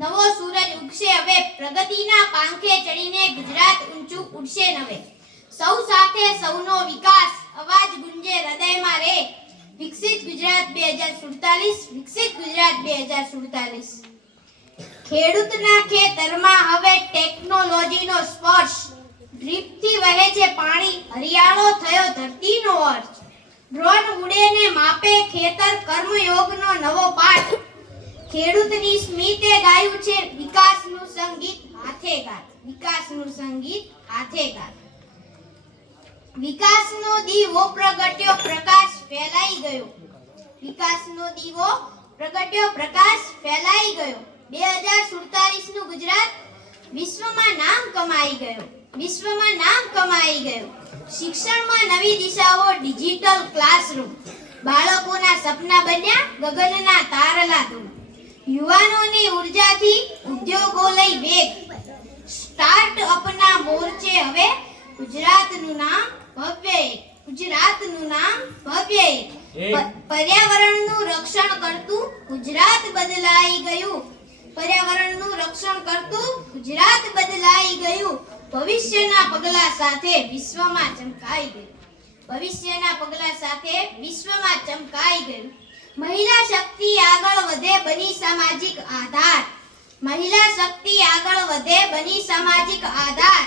નવો સૂરજ ઉગશે હવે, પ્રગતિના પાંખે ચડીને ગુજરાત ઊંચું ઉડશે નવે. સૌ સાથે સૌનો વિકાસ, અવાજ ગુંજે હૃદયમાં રે. વિકસિત ગુજરાત 2047, વિકસિત ગુજરાત 2047. ખેડૂતના ખેતરમાં હવે ટેકનોલોજીનો સ્પર્શ, ડ્રીપથી વહે છે પાણી, હરિયાળો થયો ધરતીનો અર્થ. ડ્રોન ઉડે ને માપે ખેતર, કર્મયોગનો નવો પાઠ. ખેડૂતની સ્મિતે ગાયું છે વિકાસનું સંગીત હાથે ગાત, વિકાસનું સંગીત હાથે ગાત. વિકાસનો દીવો પ્રગટ્યો, પ્રકાશ ફેલાઈ ગયો. વિકાસનો દીવો પ્રગટ્યો, પ્રકાશ ફેલાઈ ગયો. 2047 નું ગુજરાત વિશ્વમાં નામ કમાઈ ગયો, વિશ્વમાં નામ કમાઈ ગયો. શિક્ષણમાં નવી દિશાઓ, ડિજિટલ ક્લાસરૂમ. બાળકોના સપના બન્યા ગગનના તારલા ધૂમ. યુવાનોની ઉર્જાથી ઉદ્યોગો લઈ વેગ. સ્ટાર્ટઅપના મોરચે હવે ગુજરાતનું નામ ભવ્ય, ગુજરાતનું નામ ભવ્ય. પર્યાવરણનું રક્ષણ કરતું ગુજરાત બદલાઈ ગયું, પર્યાવરણનું રક્ષણ કરતું ગુજરાત બદલાઈ ગયું. ભવિષ્યના પગલા સાથે વિશ્વમાં ચમકાઈ ગયું, ભવિષ્યના પગલા સાથે વિશ્વમાં ચમકાઈ ગયું. મહિલા શક્તિ આગળ વધે બની સામાજિક આધાર, મહિલા શક્તિ આગળ વધે બની સામાજિક આધાર.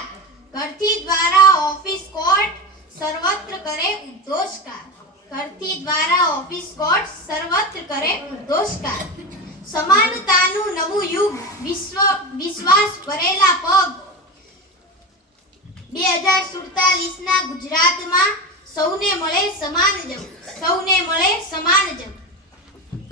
ઘરથી દ્વારા ઓફિસ કોર્ટ સર્વત્ર કરે ઉદ્ઘોષકાર, ઘરથી દ્વારા ઓફિસ કોર્ટ સર્વત્ર કરે ઉદ્ઘોષકાર. સમાનતાનું નવું યુગ, વિશ્વાસ ભરેલા પગ. 2047 ના ગુજરાતમાં સૌને મળે સમાન જગ, સૌને મળે સમાન જગ.